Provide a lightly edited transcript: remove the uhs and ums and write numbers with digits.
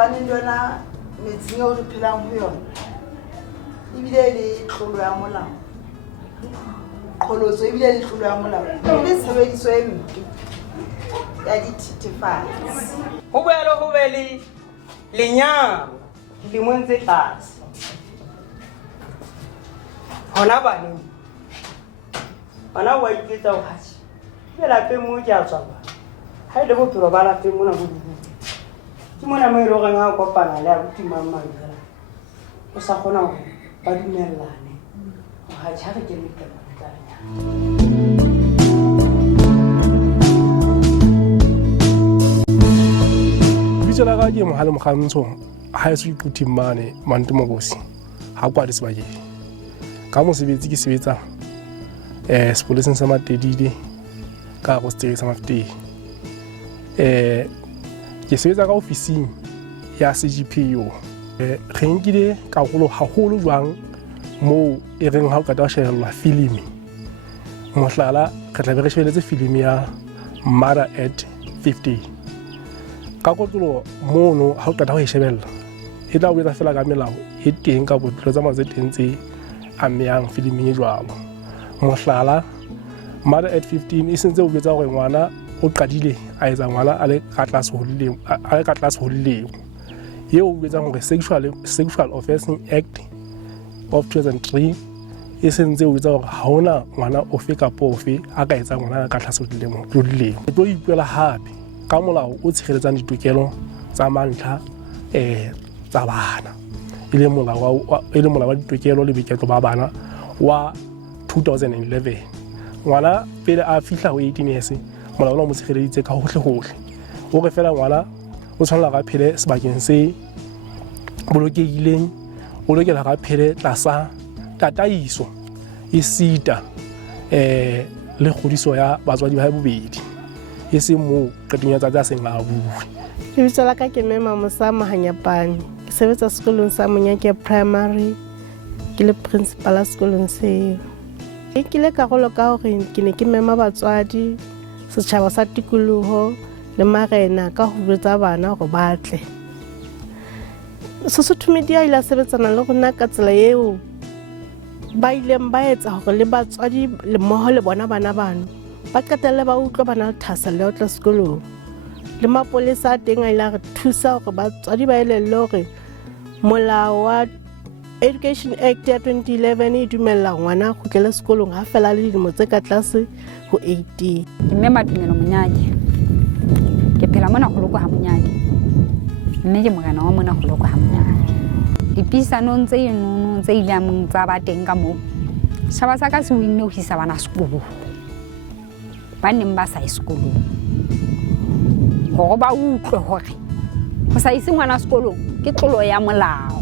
one yona metseng eo re phelang ho yona ebile le tlolo ya molao qholotso ebile le tlolo ya molao le tshebediso e mpe ya dithethefatsi ho boelo ho be le lenyalo dilemong tse tlase hona bana wa iketsa ho hatsi ke lapeng moo ke a tswa ha ile bophelo ba lapeng mona bo ke mona mo e leng ga kopana le a butimang mangala o sa kgona hore ba dumellane ha tshare ke le tla bitsa la ke mohale mokgantsho ha e se iputimane Mantemokosi ha kwa di sebakeng ka mosebetsi ke sebetsa sepoleseng sa Matedile ka go stay sa Mafti ke sebetsa ka ofising ya CGPO re nkile karolo haholo jwang moo e reng ha o ka shebella filimi mohlala re tla be re shebeletse filimi ya Mother at 50 ka kotlolo mono ha o ka ho e shebella e tla o etsa fela ka melao e teng ka botlolo tsa matse teng tse amehang filiming e jwalo mohlala Mother at 15 e sentse o betsa hore ngwana o qadile a etsa ngwana a le ka tlase ho lelemo eo o betsa hore Sexual Offending Act of 2003 e sentse o betsa hore ha hona ngwana ofe kapa ofe a ka etsa ngwana ka tlase ho lelemo e tlo ipuela hape ka molao o tshireletsang ditokelo tsa mantlha tsa bana e le molao wa ditokelo le boiketlo ba bana wa 2011 ngwana pele a fihla ho 18 years molao o mo tshireleditse ka hohle o re fela ngwana o tshwanela ka phele sebakeng se bolokehileng o lokela ka phele tlasa tataiso e sita le kgodiso ya batswadi ba bobedi e se mo qetong ya tsatsi a seng a bue ke bitsa la ka ke Mema Mosa Mahanyapane ke sebetsa sekolong sa Monyake Primary ke le principal a sekolong seo ke ile karolo ka hore ke ne ke mema batswadi setjhaba sa tikoloho le marena ka ho botsa bana hore ba tle Sesotho Media ile sebetsana le rona ka tsela eo ba ileng ba etsa hore le batswadi le mmoho le bona bana bano ba qetelle ba utlwa bana le thasello ya tla sekolong le mapolesa a teng a ile a re thusa hore batswadi ba elelle hore molao wa Education Act ya 2011 e dumella ngwana a kgutlele sekolong ha fela le dilemo tse ka tlase ho 18 ke Mema Tumelo Monyake ke phela mona kgoloko ha Monyake mme ke morena wa mona kgoloko ha Monyake dipisanong tse enono tse ileng tsa ba teng ka moo shaba sa ka se winne ho hisa bana sekolo ba neng ba sa sekolong hore ba utlwe hore ho sa ise ngwana sekolong ke tlolo ya molao